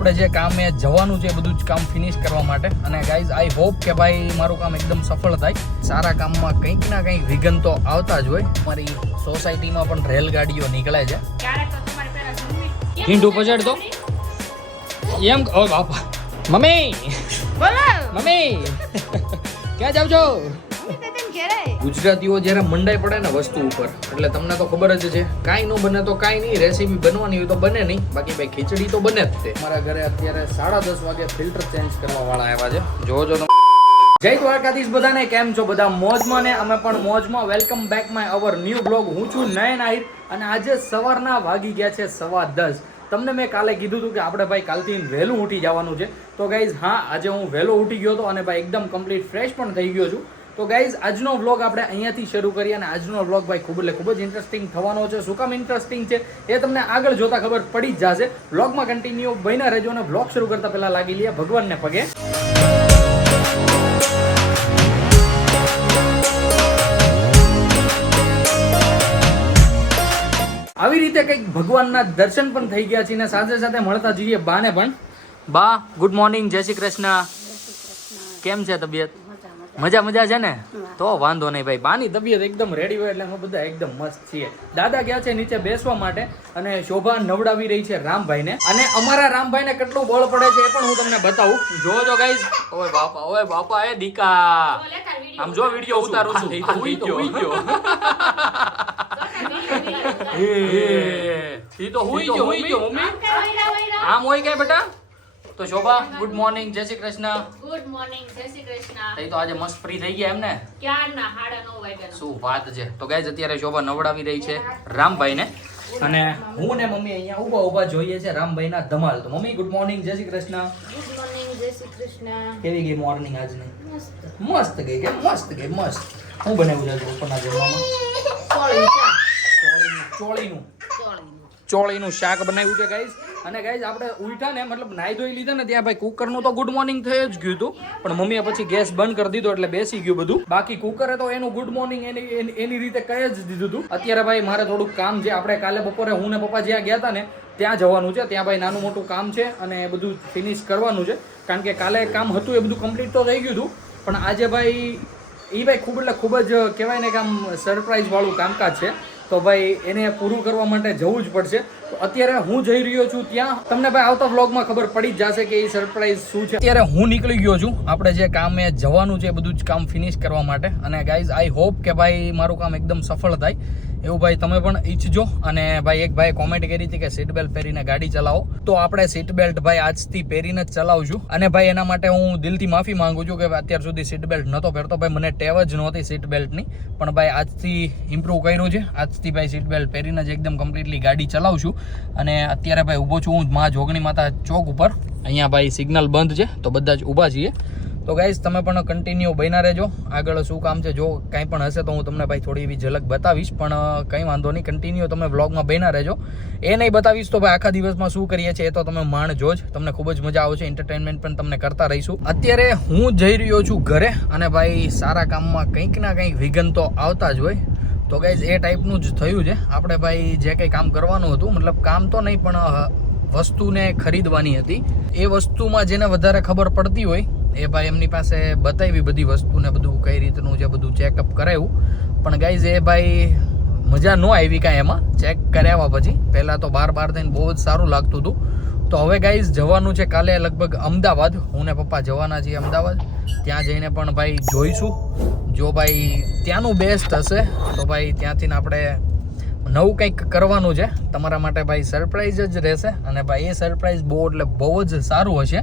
આપણે જે કામે જવાનું છે બધું જ કામ ફિનિશ કરવા માટે અને ગાઈઝ આઈ હોપ કે ભાઈ મારું કામ એકદમ સફળ થાય. સારા કામમાં કંઈક ના કંઈક વિઘ્ન તો આવતા જ હોય. અમારી સોસાયટીમાં પણ રેલગાડીઓ નીકળે છે. ઢીંઢું પછાડ તો એમ ઓ બાપા મમ્મી મમ્મી ક્યાં જાવ છો? ગુજરાતીઓ જ્યારે મંડાઈ પડે ને વસ્તુ ઉપર એટલે તમને તો ખબર જ છે કાંઈ ન બને તો કાંઈ નહીં, રેસીપી બનવાની હોય તો બને નહીં, બાકી ભાઈ ખીચડી તો બને જ તે. મારા ઘરે અત્યારે 10:30 વાગે ફિલ્ટર ચેન્જ કરવા વાળા આવ્યા છે. જોજો તમે. જય દ્વારકાધીશ બધાને, કેમ છો બધા? મોજમાં ને અમે પણ મોજમાં. Welcome back my our new blog. હું છું નયન આહિર અને આજે સવારના વાગી ગયા છે 10:15. તમને મેં કાલે કીધું હતું કે આપણે ભાઈ કાલથી વહેલું ઉઠી જવાનું છે. તો ગાઈઝ હા, આજે હું વહેલો ઉઠી ગયો હતો અને ભાઈ એકદમ કમ્પ્લીટ ફ્રેશ પણ થઈ ગયો છું. તો ગાઈઝ આજનો વ્લોગ આપણે અહીંયાથી શરૂ કરીએ અને આજનો વ્લોગ ભાઈ ખૂબ જ ઇન્ટરેસ્ટિંગ થવાનો છે. શું કામ ઇન્ટરેસ્ટિંગ છે એ તમને આગળ જોતા ખબર પડી જ જશે. વ્લોગમાં કન્ટિન્યુ બન્યા રહેજો અને વ્લોગ શરૂ કરતા પહેલા લાગી લઈએ ભગવાનને પગે. આવી રીતે કંઈક ભગવાનના દર્શન પણ થઈ ગયા છે અને સાથે સાથે મળતા જઈએ બાને પણ. બા ગુડ મોર્નિંગ, જય શ્રી કૃષ્ણ. કેમ છે તબિયત? મજા છે ને? તો વાંધો નહીં ભાઈ, બાની તબિયત એકદમ રેડી હોય એટલે અમે બધા એકદમ મસ્ત છીએ. દાદા ગયા છે નીચે બેસવા માટે અને શોભા નવડાવી રહી છે રામભાઈને. અને અમારા રામભાઈને કેટલું બળ પડે છે એ પણ હું તમને બતાવું. જોજો ગાઈઝ. ઓય બાપા એ દીકા, આમ જો વિડિયો ઉતારું છું. હુઈ ગયો મમ્મી. આમ હોય કે બેટા? તો શોભા ગુડ મોર્નિંગ, જય શ્રી કૃષ્ણ. ગુડ મોર્નિંગ, જય શ્રી કૃષ્ણ. તઈ તો આજે મસ્ત ફ્રી થઈ ગયા એમ ને? ક્યારના 9:30 વાગ્યા. શું વાત છે. તો ગાઈઝ અત્યારે શોભા નવડાવી રહી છે રામભાઈને અને હું ને મમ્મી અહીંયા ઊભા જોઈએ છે રામભાઈના ધમાલ. તો મમ્મી ગુડ મોર્નિંગ, જય શ્રી કૃષ્ણ. ગુડ મોર્નિંગ, જય શ્રી કૃષ્ણ. કેવી ગઈ મોર્નિંગ આજની? મસ્ત ગઈ કે મસ્ત. હું બનાવ્યું છે ઉપરના જમવામાં? ચોળીનું શાક બનાવ્યું છે ગાઈઝ. અને ગાઈઝ આપણે ઉઠા ને મતલબ નાઈ ધોઈ લીધા ને ત્યાં ભાઈ કુકરનું તો ગુડ મોર્નિંગ થઈ જ ગયું હતું, પણ મમ્મીએ પછી ગેસ બંધ કરી દીધો એટલે બેસી ગયું બધું. બાકી કુકરે તો એનું ગુડ મોર્નિંગ એની રીતે કહી જ દીધું હતું. અત્યારે ભાઈ મારે થોડુંક કામ છે. આપણે કાલે બપોરે હું ને પપ્પા જ્યાં ગયા હતા ને ત્યાં જવાનું છે. ત્યાં ભાઈ નાનું મોટું કામ છે અને એ બધું ફિનિશ કરવાનું છે. કારણ કે કાલે કામ હતું એ બધું કમ્પ્લીટ તો થઈ ગયું હતું, પણ આજે ભાઈ એ ભાઈ ખૂબ જ કહેવાય ને કે આમ સરપ્રાઈઝ વાળું કામકાજ છે. તો ભાઈ એને પૂરું કરવા માટે જવું જ પડશે. તો અત્યારે હું જઈ રહ્યો છું ત્યાં. તમને ભાઈ આવતા વ્લોગમાં ખબર પડી જ જશે કે એ સરપ્રાઈઝ શું છે. અત્યારે હું નીકળી ગયો છું આપણે જે કામે જવાનું છે બધું જ કામ ફિનિશ કરવા માટે. અને ગાઈઝ આઈ હોપ કે ભાઈ મારું કામ એકદમ સફળ થાય એવું ભાઈ તમે પણ ઈચ્છજો. અને ભાઈ એક ભાઈ કોમેન્ટ કરી હતી કે સીટ બેલ્ટ પહેરીને ગાડી ચલાવો, તો આપણે સીટ બેલ્ટ ભાઈ આજથી પહેરીને જ ચલાવશું. અને ભાઈ એના માટે હું દિલથી માફી માંગુ છું કે અત્યાર સુધી સીટ બેલ્ટ નહોતો પહેરતો. ભાઈ મને ટેવ જ નહોતી સીટ બેલ્ટની, પણ ભાઈ આજથી ઇમ્પ્રૂવ કર્યું છે. આજથી ભાઈ સીટ બેલ્ટ પહેરીને જ એકદમ કમ્પ્લીટલી ગાડી ચલાવશું. અને અત્યારે ભાઈ ઊભો છું હું મા જોગણી માતા ચોક ઉપર. અહીંયા ભાઈ સિગ્નલ બંધ છે તો બધા જ ઊભા છીએ. તો ગાઈઝ તમે પણ કન્ટિન્યુ બન્યા રહેજો. આગળ શું કામ છે જો કાંઈ પણ હશે તો હું તમને ભાઈ થોડી એવી ઝલક બતાવીશ, પણ કંઈ વાંધો નહીં, કન્ટિન્યુ તમે વ્લોગમાં બન્યા રહેજો. એ નહીં બતાવીશ તો ભાઈ આખા દિવસમાં શું કરીએ છીએ એ તો તમે માણજો જ. તમને ખૂબ જ મજા આવશે, એન્ટરટેનમેન્ટ પણ તમને કરતા રહીશું. અત્યારે હું જઈ રહ્યો છું ઘરે અને ભાઈ સારા કામમાં કંઈક ના કંઈક વિઘ્ન તો આવતા જ હોય. તો ગાઈઝ એ ટાઈપનું જ થયું છે. આપણે ભાઈ જે કંઈ કામ કરવાનું હતું, મતલબ કામ તો નહીં પણ વસ્તુને ખરીદવાની હતી. એ વસ્તુમાં જેને વધારે ખબર પડતી હોય એ ભાઈ એમની પાસે બતાવી બધી વસ્તુને બધું કઈ રીતનું છે બધું ચેકઅપ કરાવ્યું. પણ ગાઈઝ એ ભાઈ મજા ન આવી કાંઈ એમાં ચેક કરાવ્યા પછી. પહેલાં તો બાર થઈને બહુ જ સારું લાગતું હતું. તો હવે ગાઈઝ જવાનું છે કાલે લગભગ અમદાવાદ. હું ને પપ્પા જવાના છીએ અમદાવાદ. ત્યાં જઈને પણ ભાઈ જોઈશું. જો ભાઈ ત્યાંનું બેસ્ટ હશે તો ભાઈ ત્યાંથી આપણે નવું કંઈક કરવાનું છે તમારા માટે ભાઈ. સરપ્રાઈઝ જ રહેશે અને ભાઈ એ સરપ્રાઈઝ બહુ જ સારું હશે.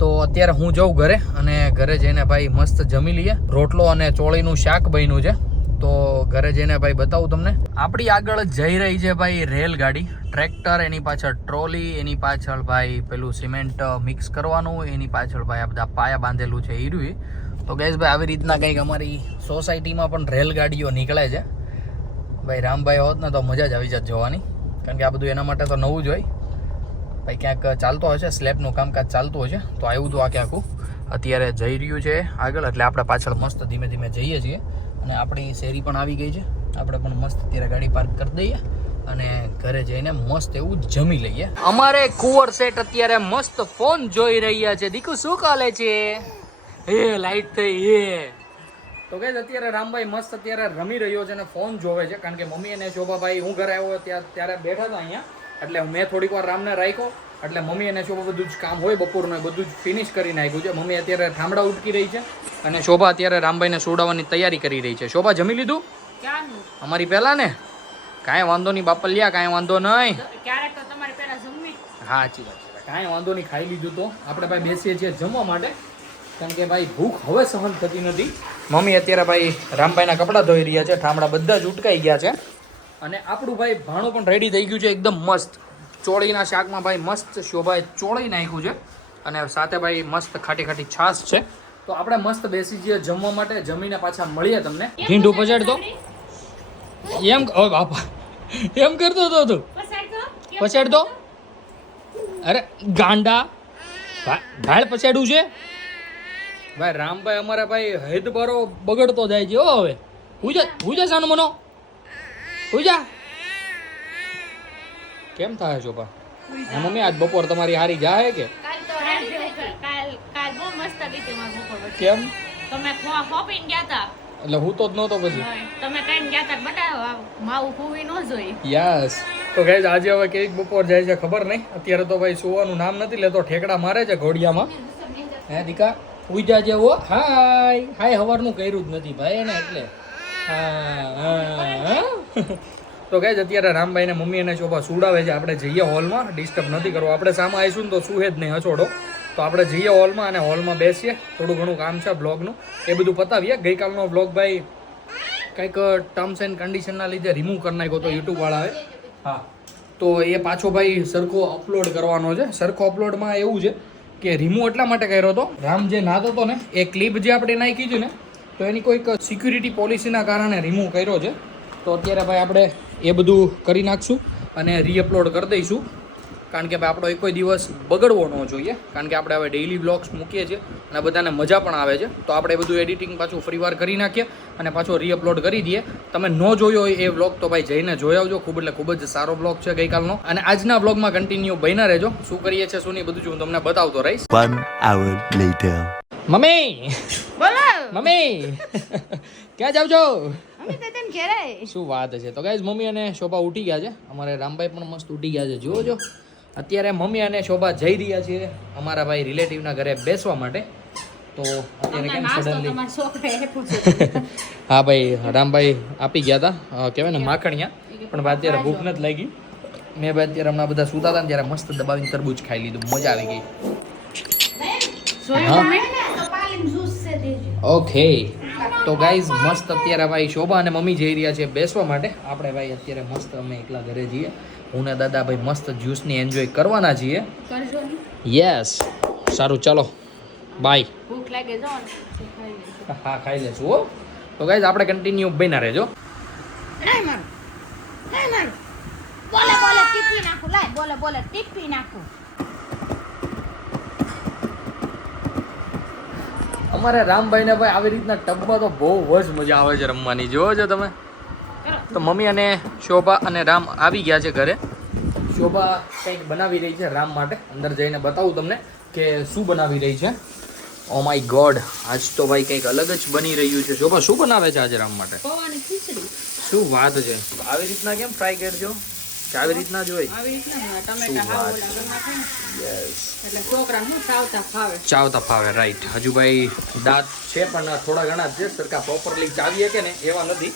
તો અત્યારે હું જાઉં ઘરે અને ઘરે જઈને ભાઈ મસ્ત જમી લઈએ. રોટલો અને ચોળીનું શાક બન્યું છે તો ઘરે જઈને ભાઈ બતાવું તમને. આપણી આગળ જઈ રહી છે ભાઈ રેલગાડી, ટ્રેક્ટર, એની પાછળ ટ્રોલી, એની પાછળ ભાઈ પેલું સિમેન્ટ મિક્સ કરવાનું, એની પાછળ ભાઈ આ બધા પાયા બાંધેલું છે હીરું. તો ગેસ ભાઈ આવી રીતના કંઈક અમારી સોસાયટીમાં પણ રેલગાડીઓ નીકળે છે. ભાઈ રામભાઈ હોત ને તો મજા જ આવી જાત જોવાની, કારણ કે આ બધું એના માટે તો નવું જ હોય. ભાઈ ક્યાંક ચાલતો હશે, સ્લેબનું કામકાજ ચાલતું હશે તો આવ્યું હતું આખું. અત્યારે જઈ રહ્યું છે આગળ એટલે આપણે પાછળ મસ્ત ધીમે ધીમે જઈએ છીએ. અને આપણી શેરી પણ આવી ગઈ છે. આપણે પણ મસ્ત અત્યારે ગાડી પાર્ક કરી દઈએ અને ઘરે જઈને મસ્ત એવું જમી લઈએ. અમારે કુંવર સેટ અત્યારે મસ્ત ફોન જોઈ રહ્યા છે. દીકુ શું ચાલે છે? એ લાઈટ થઈ એ. તો ગાઈસ અત્યારે રામભાઈ મસ્ત અત્યારે રમી રહ્યો છે અને ફોન જોવે છે, કારણ કે મમ્મી અને શોભાભાઈ હું ઘરે આવ્યો ત્યારે બેઠા હતા અહીંયા, એટલે મેં થોડીક વાર રામને રાખ્યો. એટલે મમ્મી અને શોભા બધું જ કામ હોય બપોરનું બધું જ ફિનિશ કરી નાખ્યું છે. મમ્મી અત્યારે ઠામડા ઉટકી રહી છે અને શોભા અત્યારે રામભાઈને સોડાવવાની તૈયારી કરી રહી છે. શોભા જમી લીધું? અમારી પહેલા ને કાંઈ વાંધો નહીં બાપલિયા, કાંઈ વાંધો નહીં. ક્યારેક તો તમારે પહેલા જમવી. હા સાચી વાત છે, કાંઈ વાંધો નહીં. ખાઈ લીધું તો આપણે ભાઈ બેસીએ છીએ જમવા માટે, કારણ કે ભાઈ ભૂખ હવે સહન થતી નથી. મમ્મી અત્યારે ભાઈ રામભાઈના કપડાં ધોઈ રહ્યા છે, ઠામડા બધા જ ઉટકાઈ ગયા છે અને આપણું ભાઈ ભાણું પણ રેડી થઈ ગયું છે એકદમ મસ્ત. ચોળીના શાકમાં ભાઈ મસ્ત શોભાએ ચોળી નાખ્યું છે અને સાથે ભાઈ મસ્ત ખાટી ખાટી છાશ છે. તો આપણે મસ્ત બેસી જઈએ જમવા માટે. જમીને પાછા મળીએ તમને. ઢીંઢું પછાડ દો એમ. ઓ બાપા એમ કરતો હતો તું? પછાડ દો. અરે ગાંડા ભાળ પછાડવું છે ભાઈ. રામભાઈ અમારા ભાઈ હેદ બરો બગડતો જાય છે. ઓ હવે હુજા સાનો મનો હુજા. કેમ થાય શોભા? મમ્મી આજ બપોર તમારી હારી જાય કે કાલ બહુ મસ્ત ગઈ હતી મારી બપોર વચ્ચે. કેમ? તમે શોપિંગ ગયા હતા એટલે હું તો જ નહોતો પછી. તમે કઈ ગયા હતા બતાવો માવું ફૂવી ન જોઈ. યસ. તો ગાઈઝ આજે હવે કેવી બપોર જાય છે ખબર નહીં. અત્યારે તો ભાઈ સુવાનું નામ નથી લેતો, ઠેકડા મારે છે ઘોડિયામાં. હે દીકા ઉજા જેવો. હાય હાય હવારનું કર્યું જ નથી ભાઈ એને, એટલે હા. તો ગાઈઝ અત્યારે રામભાઈને મમ્મી અને શોભા સુડાવે છે. આપણે જઈએ હોલમાં, ડિસ્ટર્બ નથી કરવો. આપણે સામે આવીશું ને તો સુહે જ નહીં હચોડો. તો આપણે જઈએ હોલમાં અને હોલમાં બેસીએ. થોડું ઘણું કામ છે બ્લોગનું, એ બધું પતાવીએ. ગઈકાલનો બ્લોગ ભાઈ કંઈક ટર્મ્સ એન્ડ કન્ડિશનના લીધે રિમૂવ કરી નાખ્યો તો યુટ્યુબવાળાએ. હા, તો એ પાછો ભાઈ સરખો અપલોડ કરવાનો છે. સરખો અપલોડમાં એવું છે કે રિમૂવ એટલા માટે કર્યો હતો, રામ જે નાતો હતો ને એ ક્લિપ જે આપણે નાખી છે ને, તો એની કોઈક સિક્યુરિટી પોલિસીના કારણે રિમૂવ કર્યો છે. તો અત્યારે ભાઈ આપણે એ બધું કરી નાખશું અને રીઅપલોડ કરી દઈશું, કારણ કે ભાઈ આપણો એક કોઈ દિવસ બગડવો ન જોઈએ. કારણ કે આપણે હવે ડેઇલી બ્લોગ્સ મૂકીએ છીએ અને બધાને મજા પણ આવે છે. તો આપણે બધું એડિટિંગ પાછું ફરીવાર કરી નાખીએ અને પાછો રીઅપલોડ કરી દઈએ. તમે ન જોયો હોય એ વ્લોગ તો ભાઈ જઈને જોઈ આવજો. ખૂબ જ સારો બ્લોગ છે ગઈકાલનો. અને આજના બ્લોગમાં કન્ટિન્યુ બન્યા રહેજો. શું કરીએ છીએ શું નહીં બધું હું તમને બતાવતો રહીશ. 1 hour later. મમ્મી બોલો મમ્મી ક્યાં જાવ છો? મમ્મી તો તને ઘેરે. શું વાત છે. તો ગાઈઝ મમ્મી અને શોભા ઉઠી ગયા છે. અમારે રામભાઈ પણ મસ્ત ઉઠી ગયા છે. જુઓ અત્યારે મમ્મી અને શોભા જઈ રહ્યા છે અમારા ભાઈ રિલેટિવના ઘરે બેસવા માટે. તો અત્યારે કેમ સડનલી હા ભાઈ રામભાઈ આપી ગયા હતા કહેવાય ને માખણિયા, પણ ભાઈ અત્યારે ભૂખ નથી લાગી. મેં ભાઈ અત્યારે હમણાં બધા સૂતા હતા ને ત્યારે મસ્ત દબાવીને તરબૂચ ખાઈ લીધું, મજા આવી ગઈ. ઓકે તો ગાઈઝ મસ્ત અત્યારે ભાઈ શોભા અને મમ્મી જઈ રહ્યા છે બેસવા માટે. આપણે ભાઈ અત્યારે મસ્ત અમે એકલા ઘરે જઈએ. હું ને દાદા ભાઈ મસ્ત જ્યુસની એન્જોય કરવાના છીએ. યસ સારું ચાલો બાય. ભૂખ લાગે જો હા ખાઈ લેશું હો. તો ગાઈઝ આપણે કન્ટિન્યુ બન્યા રહેજો. બોલે ટીપી નાખું. લાય બોલે ટીપી નાખું. અમારે રામભાઈ ને ભાઈ આવી રીતના ટબમાં તો બહુ જ મજા આવે છે રમવાની. જોવો છો તમે. તો મમ્મી અને શોભા અને રામ આવી ગયા છે ઘરે. શોભા કંઈક બનાવી રહી છે રામ માટે. અંદર જઈને બતાવું તમને કે શું બનાવી રહી છે. ઓ માય ગોડ, આજ તો ભાઈ કંઈક અલગ જ બની રહ્યું છે. શોભા શું બનાવે છે આજે રામ માટે? પૌવાની ખીચડી. શું વાત છે. આવી રીતના કેમ ફ્રાય કરજો કે આવી રીતના જ હોય? આવી રીતના ટમેટા હાવ ઓલા ગરમ નાખે ને. યસ, એટલે છોકરા હું ચાવતા ફાવે. ચાવતા ફાવે. રાઈટ. હજુ ભાઈ દાંત છે પણ થોડા ઘણા જ છે, સરખા પ્રોપરલી ચાવીએ કે ને એવા નથી.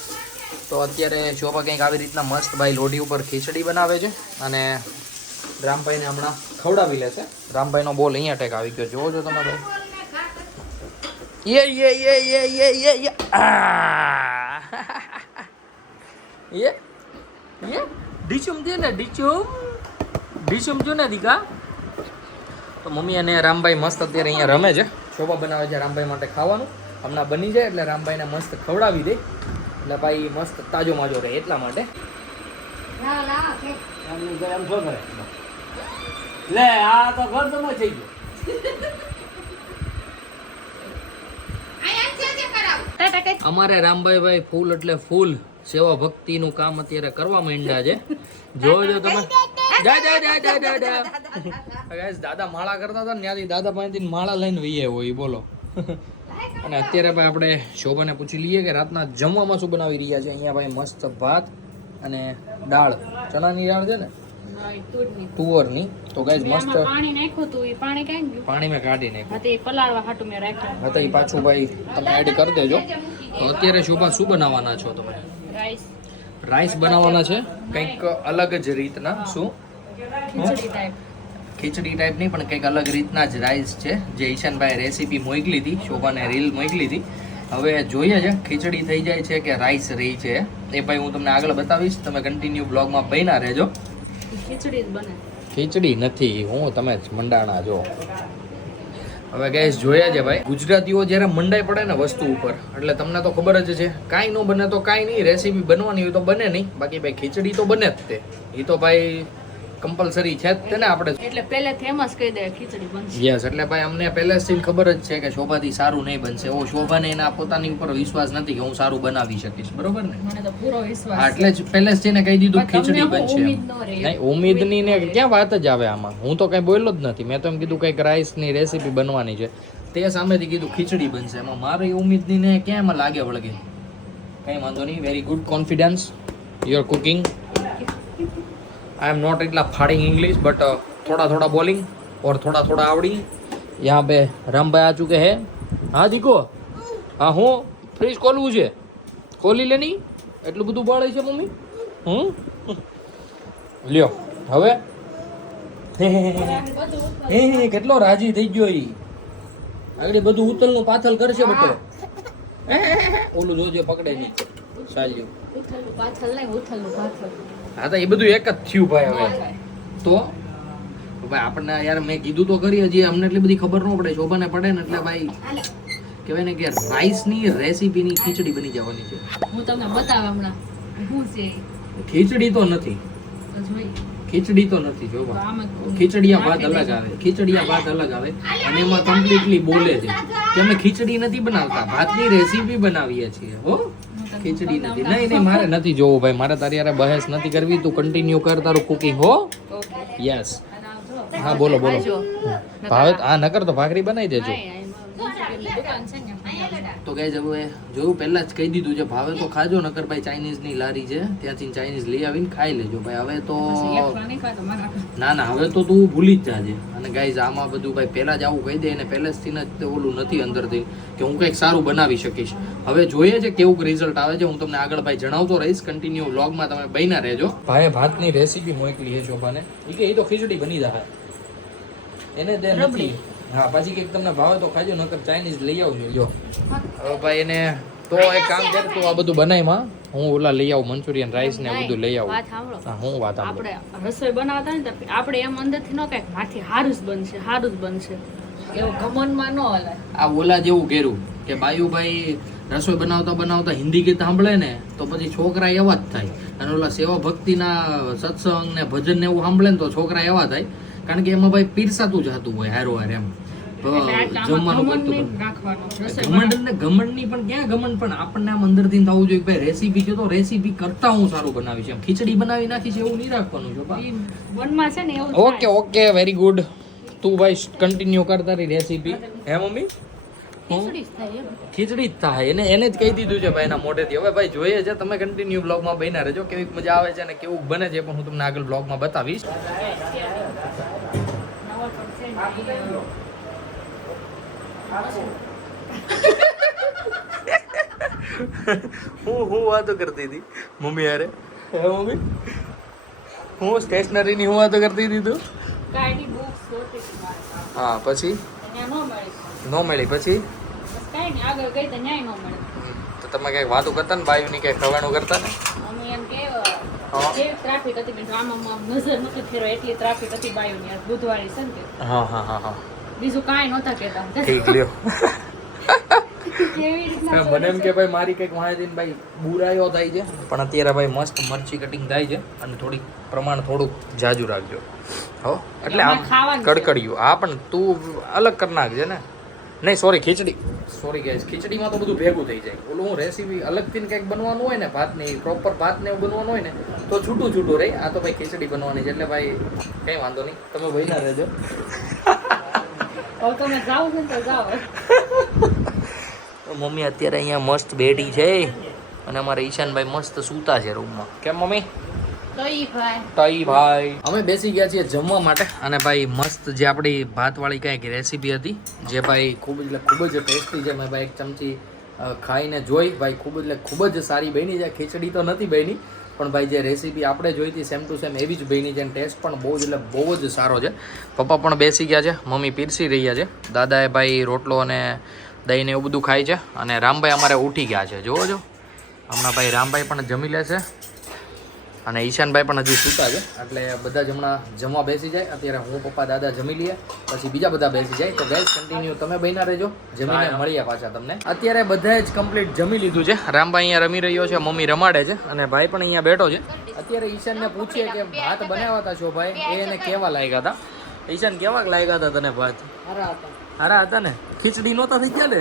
તો અત્યારે શોભા કંઈક આવી રીતના મસ્ત ભાઈ લોઢી ઉપર ખીચડી બનાવે છે અને રામભાઈને હમણાં ખવડાવી લેશે. રામભાઈનો બોલ અહીંયા ટેક આવી ગયો. જોવો છો તમે ભાઈ. ડીચુમ દે ને ડીચુમ જો ને દીકા. તો મમ્મી અને રામભાઈ મસ્ત અત્યારે અહીંયા રમે છે. શોભા બનાવે છે રામભાઈ માટે ખાવાનું. હમણાં બની જાય એટલે રામભાઈને મસ્ત ખવડાવી દે એટલે ભાઈ મસ્ત તાજો માજો રહે એટલા માટે. લે આ તો ગરદમો થઈ ગયો. અમારે રામભાઈ ભાઈ ફૂલ એટલે ફૂલ સેવા ભક્તિનું કામ અત્યારે કરવા માંડ્યા છે. જોજો તમે. જા જા જા જા જા જા. ગાઈસ દાદા માળા કરતા હતા ને ત્યાંથી દાદા પાસેથી માળા લઈને વઈએ હોય બોલો. અને અત્યારે ભાઈ આપણે શોભાને પૂછી લઈએ કે રાતના જમવામાં શું બનાવી રહ્યા છે. અહીંયા ભાઈ મસ્ત ભાત અને દાળ, ચણાની દાળ છે ને તુવરની. તો ગાઈસ મસ્ત પાણી નાખ્યું તું, એ પાણી ક્યાં ગયું? પાણી મેં કાઢી નાખ્યું હા, તે પલાળવા હાટું મેં રાખ્યું. હતા એ પાછું ભાઈ તમે એડ કરી દેજો. તો અત્યારે શોભા શું બનાવવાના છો તમે? રાઈસ, રાઈસ બનાવવાના છે કંઈક અલગ જ રીતના. શું? ખીચડી ટાઈપ. ખીચડી ટાઈપ નહીં પણ કંઈક અલગ રીતના જ રાઈસ છે જે ઈશાનભાઈ રેસીપી મોકલી હતી, શોભાને રીલ મોકલી હતી. હવે જોઈએ છે ખીચડી થઈ જાય છે કે રાઈસ રહી છે એ ભાઈ હું તમને આગળ બતાવીશ. તમે કન્ટિન્યુ બ્લોગમાં બન્યા રહેજો. ખીચડી જ બને. ખીચડી નથી, હું તમે જ મંડાણા જો. હવે ગાઈસ જોયા છે ભાઈ, ગુજરાતીઓ જ્યારે મંડાઈ પડે ને વસ્તુ ઉપર એટલે તમને તો ખબર જ છે કાંઈ ન બને તો કાંઈ નહીં, રેસીપી બનવાની હોય તો બને નહીં, બાકી ભાઈ ખીચડી તો બને જ તે. એ તો ભાઈ કમ્પલસરી છે જ તેને આપણે. એટલે પહેલેથી એમ જ કહી દે ખીચડી બનશે. યસ, એટલે ભાઈ અમને પહેલેથી ખબર જ છે કે શોભાથી સારું નહીં બનશે. ઓ શોભાને એના પોતાની ઉપર વિશ્વાસ નથી કે હું સારું બનાવી શકીશ, બરોબર ને? મને તો પૂરો વિશ્વાસ હા, એટલે જ પહેલેથી એને કહી દીધું પણ તમને ખીચડી બહુ બનશે. ઉમ્મીદ ન રહી. નહીં, ઉમ્મીદની ને ક્યાં વાત જ આવે આમાં. હું તો કઈ બોલ્યો જ નથી. મેં તો એમ કીધું કંઈક રાઈસની રેસીપી બનવાની છે, તે સામેથી કીધું ખીચડી બનશે. એમાં મારી ઉમ્મીદની ને ક્યાં એમાં લાગે વળગે? કંઈ વાંધો નહીં. Very good confidence your cooking. I am not इतना फाड़िंग इंग्लिश बट थोड़ा थोड़ा बोलिंग और थोड़ा थोड़ा आवड़ी. यहाँ पे राम भाई आ चुके हैं. हाँ દીકો, હા હું ફ્રીજ ખોલવું છે, ખોલી લે. નહીં એટલું બધું બળે છે મમ્મી. લ્યો હવે. કેટલો રાજી થઈ ગયો ઈ. આગળ બધું ઉતલનું પાથલ કરશે બટો. ઓલું જોજે પકડે નહીં સાલ્યું. ઉથલનું પાથલ નહીં, ઉથલનું પાથલ. હા તો એ બધું એક જ થયું ભાઈ. હવે તો ભાઈ આપણને યાર મેં કીધું તો કરી, હજી અમને એટલી બધી ખબર ન પડે, શોભાને પડે ને એટલે ભાઈ કહેવાય ને કે રાઈસની રેસીપીની ખીચડી બની જવાની છે. હું તમને બતાવ હમણાં શું છે. ખીચડી તો નથી, તો જોઈ ખીચડી તો નથી જો તો આમાં ખીચડીયા ભાત અલગ આવે, ખીચડીયા ભાત અલગ આવે અને એમાં કમ્પ્લીટલી બોલે છે કે અમે ખીચડી નથી બનાવતા, ભાતની રેસીપી બનાવીએ છીએ. હો, ખીચડી નથી. નહીં નહીં, મારે નથી જોવું ભાઈ, મારે તારી યાર બહેસ નથી કરવી. તું કન્ટિન્યુ કર તારું કુકિંગ. હો ઓકે. યસ. હા બોલો બોલો. ભાવે આ નકર તો ભાખરી બનાવી દેજો. દુકાન છે ને તો ગાઈઝ હવે જોયું પહેલા જ કહી દીધું છે, ભાવે તો ખાજો, નકર ભાઈ ચાઇનીઝની લારી છે ત્યાંથી ચાઇનીઝ લઈ આવીને ખાઈ લેજો ભાઈ. હવે તો ના ના, હવે તો તું ભૂલી જ જાજે. અને ગાઈઝ આમાં બધું ભાઈ પહેલા જ આવું કહી દે અને પહેલેથી જ ઓલું નથી અંદરથી કે હું કંઈક સારું બનાવી શકીશ. હવે જોઈએ છે કેવું રિઝલ્ટ આવે છે, હું તમને આગળ ભાઈ જણાવતો રહીશ. કન્ટિન્યુ વ્લોગમાં તમે બન્યા રહેજો. ભાઈ ભાતની રેસીપી મોકલી છે શોભાને, એ કે એ તો ખીચડી બની જાય એને દે નથી. હા, પછી કંઈક તમને ભાવે તો ખાજો, નકર ચાઇનીઝ લઈ આવજો. જો હવે ભાઈ એને તો એક કામ કર, તું આ બધું બનાવીમાં હું ઓલા લઈ આવું મંચુરિયન રાઈસ ને બધું લઈ આવું. વાત સાંભળો. હા, હું વાત આપણે રસોઈ બનાવતા ને તો આપણે એમ અંદરથી ન કંઈક માથી હારું જ બનશે, હારું જ બનશે એવું ઘમંડમાં ન હલાય. આ ઓલા જેવું કર્યું કે બાયુભાઈ રસોઈ બનાવતા બનાવતા હિન્દી ગીત સાંભળે ને તો પછી છોકરા એવા જ થાય, અને ઓલા સેવા ભક્તિના સત્સંગ ને ભજન ને એવું સાંભળે ને તો છોકરા એવા થાય, કારણ કે એમાં ભાઈ પીરસાતું જતું હોય હારો હાર. એમ જમવાનું બનતું ઘમંડની પણ ક્યાં ઘમંડ, પણ આપણને આમ અંદરથી થવું જોઈએ ભાઈ રેસીપી છે તો રેસીપી કરતા હું સારું બનાવીશ. એમ ખીચડી બનાવી નાખીશ એવું નહીં રાખવાનું છે. વનમાં છે ને એવું ઓકે ઓકે, વેરી ગુડ. તું ભાઈ કન્ટિન્યુ કર તારી રેસીપી. હે મમ્મી? ખીચડી જ થાય એમ. ખીચડી જ થાય, એને જ કહી દીધું છે ભાઈ એના મોઢેથી. હવે ભાઈ જોઈએ છે, તમે કન્ટિન્યુ બ્લોગમાં બન્યા રહેજો. કેવી મજા આવે છે અને કેવું બને છે પણ હું તમને આગળ બ્લોગમાં બતાવીશ. હું વાતો કરતી હતી મમ્મી યારે. હે મમ્મી, હું સ્ટેશનરીની હું વાતો કરતી હતી તું. કાઈની બુક્સ જોતી હતી મારે. હા, પછી ત્યાં ન મળી. ન મળી પછી કાઈ નહીં, આગળ ગઈ તો ન્યાય ન મળે. તો તમે કંઈક વાતો કરતા ને બાયુની કંઈક ખવાનું કરતા ને. અમે એમ કે જે ટ્રાફિક હતી મેં આમાં નજર નથી ફેરો એટલી ટ્રાફિક હતી બાયુની. આજ બુધવારે છે ને તે. હા હા હા હા, બીજું કાંઈ નહોતા કહેતા. ઠીક લ્યો. કેવી રીતના મને એમ કે ભાઈ મારી કંઈક વાંચીને ભાઈ બુરાયો થાય છે, પણ અત્યારે ભાઈ મસ્ત મરચી કટિંગ થાય છે અને થોડીક પ્રમાણ થોડુંક જાજુ રાખજો. હો એટલે આમ ખાવાનું છે. કડકડિયું. હા પણ તું અલગ કરી નાખજે ને, નહીં સોરી ખીચડી સોરી ગાઈસ ખીચડીમાં તો બધું ભેગું થઈ જાય ઓલું હું રેસીપી અલગથી કંઈક બનવાનું હોય ને ભાતની પ્રોપર ભાતને એવું બનવાનું હોય ને તો છૂટું રહે આ તો ભાઈ ખીચડી બનવાની છે એટલે ભાઈ કંઈ વાંધો નહીં તમે બન્યા રહેજો તમે જાઓ ને તો જાઓ. મમ્મી અત્યારે અહીંયા મસ્ત બેઠી છે અને અમારા ઈશાનભાઈ મસ્ત સૂતા છે રૂમમાં કેમ મમ્મી તઈ ભાઈ અમે બેસી ગયા છીએ જમવા માટે અને ભાઈ મસ્ત જે આપણી ભાતવાળી કંઈક રેસીપી હતી જે ભાઈ ખૂબ જ ટેસ્ટી છે મેં ભાઈ એક ચમચી ખાઈને જોઈ ભાઈ ખૂબ જ સારી બની છે ખીચડી તો નથી બની પણ ભાઈ જે રેસીપી આપણે જોઈ હતી સેમ ટુ સેમ એવી જ બની છે અને ટેસ્ટ પણ બહુ જ સારો છે પપ્પા પણ બેસી ગયા છે મમ્મી પીરસી રહ્યા છે દાદાએ ભાઈ રોટલો અને દહીં ને એવું બધું ખાય છે અને રામભાઈ અમારે ઉઠી ગયા છે જોવો જો હમણાં ભાઈ રામભાઈ પણ જમી લે છે અને ઈશાનભાઈ પણ હજી સૂતા છે એટલે બધા જ હમણાં જમવા બેસી જાય અત્યારે હું પપ્પા દાદા જમી લઈએ પછી બીજા બધા બેસી જાય તો ગાઈસ કન્ટિન્યુ તમે બન્યા રહેજો જમીને મળીએ પાછા તમને અત્યારે બધાએ જ કમ્પ્લીટ જમી લીધું છે રામભાઈ અહીંયા રમી રહ્યો છે મમ્મી રમાડે છે અને ભાઈ પણ અહીંયા બેઠો છે અત્યારે ઈશાનને પૂછીએ કે ભાત બનાવ્યા હતા છો ભાઈ એને કેવા લાગ્યા હતા ઈશાન કેવા લાગ્યા હતા તને ભાત હારા હતા ને ખીચડી નહોતા થઈ ગયા ને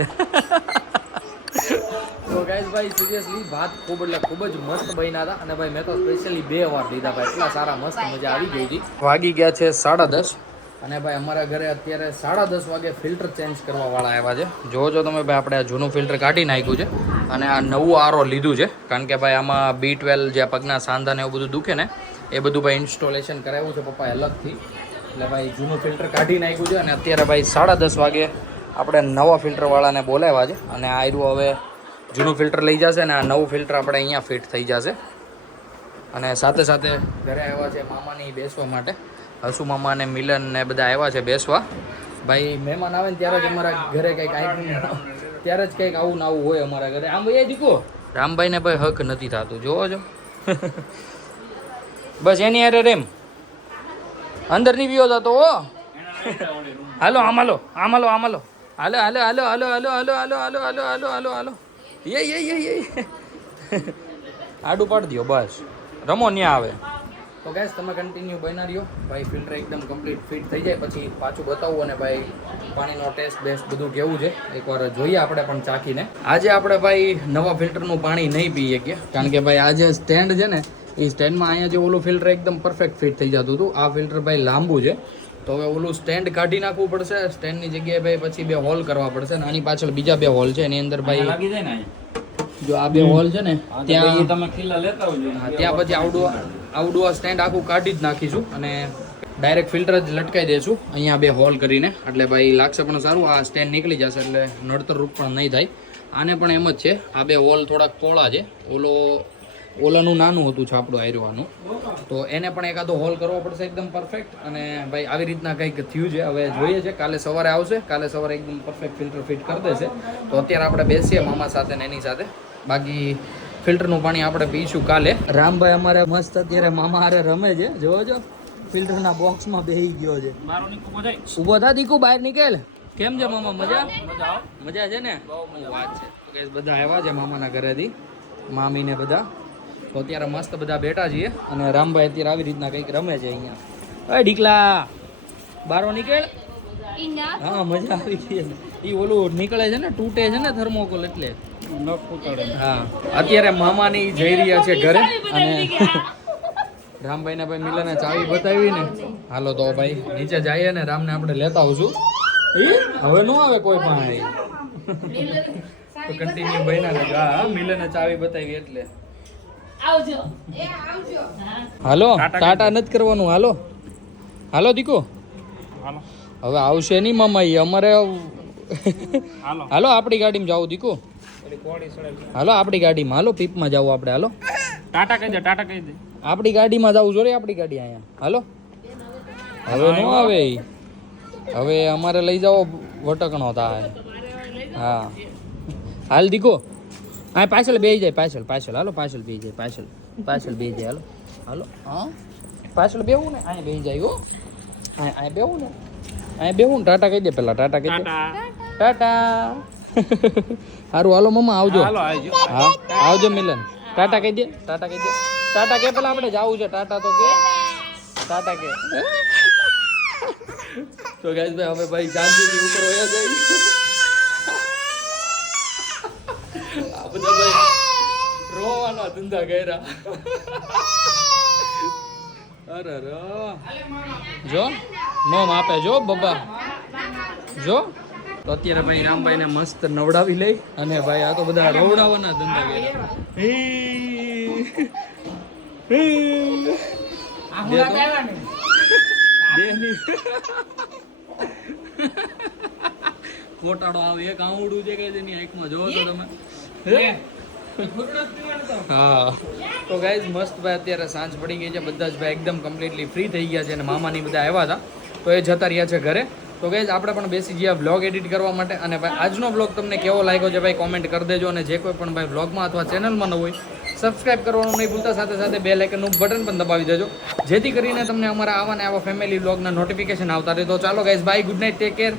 તો ગાઈસ ભાઈ સિરિયસલી ભાત ખૂબ જ મસ્ત બન્યા હતા અને ભાઈ મેં તો સ્પેશિયલી 2 વાર લીધા ભાઈ એટલા સારા મસ્ત મજા આવી ગઈ હતી વાગી ગયા છે 10:30 અને ભાઈ અમારા ઘરે અત્યારે 10:30 વાગે ફિલ્ટર ચેન્જ કરવા વાળા આવ્યા છે જોજો તમે ભાઈ આપણે આ જૂનું ફિલ્ટર કાઢી નાખ્યું છે અને આ નવું આરો લીધું છે કારણ કે ભાઈ આમાં B12 જે પગના સાંધા ને એવું બધું દુખે ને એ બધું ભાઈ ઇન્સ્ટોલેશન કરાવ્યું છે પપ્પાએ અલગથી એટલે ભાઈ જૂનું ફિલ્ટર કાઢી નાખ્યું છે અને અત્યારે ભાઈ 10:30 વાગે આપણે નવા ફિલ્ટરવાળાને બોલાવ્યા છે અને આ આયરું હવે જૂનું ફિલ્ટર લઈ જશે અને આ નવું ફિલ્ટર આપણે અહીંયા ફિટ થઈ જશે અને સાથે સાથે ઘરે આવ્યા છે મામાની બેસવા માટે હસુ મામા અને મિલન ને બધા આવ્યા છે બેસવા ભાઈ મહેમાન આવે ને ત્યારે જ અમારા ઘરે કંઈક ત્યારે જ કંઈક આવું ને આવું હોય અમારા ઘરે આમ ભાઈ દીકો રામભાઈને ભાઈ હક નથી થતું જોવો છો બસ એની હારે રેમ અંદર નહીં પીવો થતો ઓ હાલો આમાલો હાલો હાલો હાલો હાલો હાલો હાલો હાલો હાલો હાલો હાલો હાલો હાલો હાલો ये આડું પાડી દો બસ રમો ન્યા આવે તો ગેસ તમે કન્ટિન્યુ બના રહ્યો ભાઈ ફિલ્ટર એકદમ કમ્પ્લીટ ફિટ થઈ જાય પછી પાછું બતાવું અને ભાઈ પાણીનો ટેસ્ટ બેસ્ટ બધું કેવું છે એકવાર જોઈએ આપણે પણ ચાખીને આજે આપણે ભાઈ નવા ફિલ્ટરનું પાણી નહીં પીએ કે કારણ કે ભાઈ આ જે સ્ટેન્ડ છે ને એ સ્ટેન્ડમાં અહીંયા જે ઓલું ફિલ્ટર એકદમ પરફેક્ટ ફિટ થઈ જતું હતું આ ફિલ્ટર ભાઈ લાંબુ છે તો હવે ઓલું સ્ટેન્ડ કાઢી નાખવું પડશે સ્ટેન્ડની જગ્યાએ ભાઈ પછી 2 હોલ કરવા પડશે અને આની પાછળ બીજા 2 હોલ છે એની અંદર ભાઈ લાગી જાય ને જો આ 2 હોલ છે ને ત્યાં તમે ખીલા લેતા આવજો ત્યાં પછી આવડું આ સ્ટેન્ડ આખું કાઢી જ નાખીશું અને ડાયરેક્ટ ફિલ્ટર જ લટકાઈ દઈશું અહીંયા 2 હોલ કરીને એટલે ભાઈ લાગશે પણ સારું આ સ્ટેન્ડ નીકળી જશે એટલે નડતર રૂપ પણ નહીં થાય આને પણ એમ જ છે આ 2 હોલ થોડાક પોળા છે ઓલાનું નાનું હતું છાપડું આયરવાનું તો એને પણ એકાદો હોલ કરવો પડશે એકદમ પરફેક્ટ અને ભાઈ આવી રીતના કંઈક થયું છે હવે જોઈએ છે કાલે સવારે આવશે કાલે સવારે એકદમ પરફેક્ટ ફિલ્ટર ફિટ કરી દેશે તો અત્યારે આપણે બેસીએ મામા સાથે ને એની સાથે બાકી ફિલ્ટરનું પાણી આપણે પીશું કાલે રામભાઈ અમારે મસ્ત અત્યારે મામા હારે રમે છે જોવો છો ફિલ્ટરના બોક્સમાં બેહી ગયો છે ઊભો થા દીકુ બહાર નીકળ કેમ છે મામા મજા છે ને બહુ વાત છે બધા આવ્યા છે મામાના ઘરેથી મામી ને બધા તો અત્યારે મસ્ત બધા બેઠા છીએ અને રામભાઈ અત્યારે આવી રીતના કંઈક રમે છે અહીંયા અરે ઢીકલા બારો નીકળ હા મજા આવી ગઈ એ ઓલું નીકળે છે ને તૂટે છે ને થર્મોકોલ એટલે હા અત્યારે મામાની જઈ રહ્યા છે ઘરે અને રામભાઈને ભાઈ મિલને ચાવી બતાવી ને હાલો તો ભાઈ નીચે જઈએ ને રામને આપણે લેતા આવશું હવે ન આવે કોઈ પણ તો કન્ટિન્યુ બન્યા ને હા મિલને ચાવી બતાવી એટલે આવજો હાલો ટાટા નથી કરવાનું હાલો હાલો દીકો હવે આવશે નહીં મામા એ અમારે હાલો આપણી ગાડીમાં જાવ દીકો હાલો આપણી ગાડીમાં હાલો પીપમાં જાવ આપણે હાલો ટાટા કહી દે આપણી ગાડીમાં જવું જોઈએ આપણી ગાડી અહીંયા હાલો હવે ન આવે હવે અમારે લઈ જાઓ વટકણો થાય હા હાલ દીકો હા પાછળ બેસી જાય પાછળ હાલો પાછળ બેસી જાય પાછળ બેસી જાય હાલો હા પાછળ બેવું ને અહીંયા બેસી જાય હો અહીંયા બેવું ને અહીંયા બેવું ને ટાટા કહી દે પેલા ટાટા કહી દે ટાટા સારું હાલો મમ્મા આવજો હા આવજો મિલન ટાટા કહી દે ટાટા કે પેલા આપણે જવું છે ટાટા તો કે તો ગાઈસ ભાઈ હવે ભાઈ શાંતિથી ઉપર વયા જાય આ બધા ભાઈ રોવાના ધંધા કર્યા. અરે જો મોમ આપે જો બબ્બા જો. તો અત્યારે ભાઈ રામભાઈ ને મસ્ત નવડાવી લઈ અને ભાઈ આ તો બધા રોવડાવવાના ધંધા કર્યા. કોટાડો આવે એક આવડું છે કે એની આંખમાં જોવો તો તમે. હા તો ગાઈઝ મસ્ત ભાઈ અત્યારે સાંજ પડી ગઈ છે, બધા જ ભાઈ એકદમ કમ્પ્લીટલી ફ્રી થઈ ગયા છે અને મામાની બધા આવ્યા હતા તો એ જતા રહ્યા છે ઘરે. તો ગાઈઝ આપણે પણ બેસી ગયા વ્લોગ એડિટ કરવા માટે. અને ભાઈ આજનો વ્લોગ તમને કેવો લાગ્યો છે ભાઈ કોમેન્ટ કરી દેજો. અને જે કોઈ પણ ભાઈ વ્લોગમાં અથવા ચેનલમાં ન હોય સબસ્ક્રાઇબ કરવાનું નહીં ભૂલતા, સાથે સાથે બેલ આઇકનનું બટન પણ દબાવી દેજો જેથી કરીને તમને અમારા આવા ને આવા ફેમિલી વ્લોગના નોટિફિકેશન આવતા રહે. તો ચાલો guys by, good night, take care.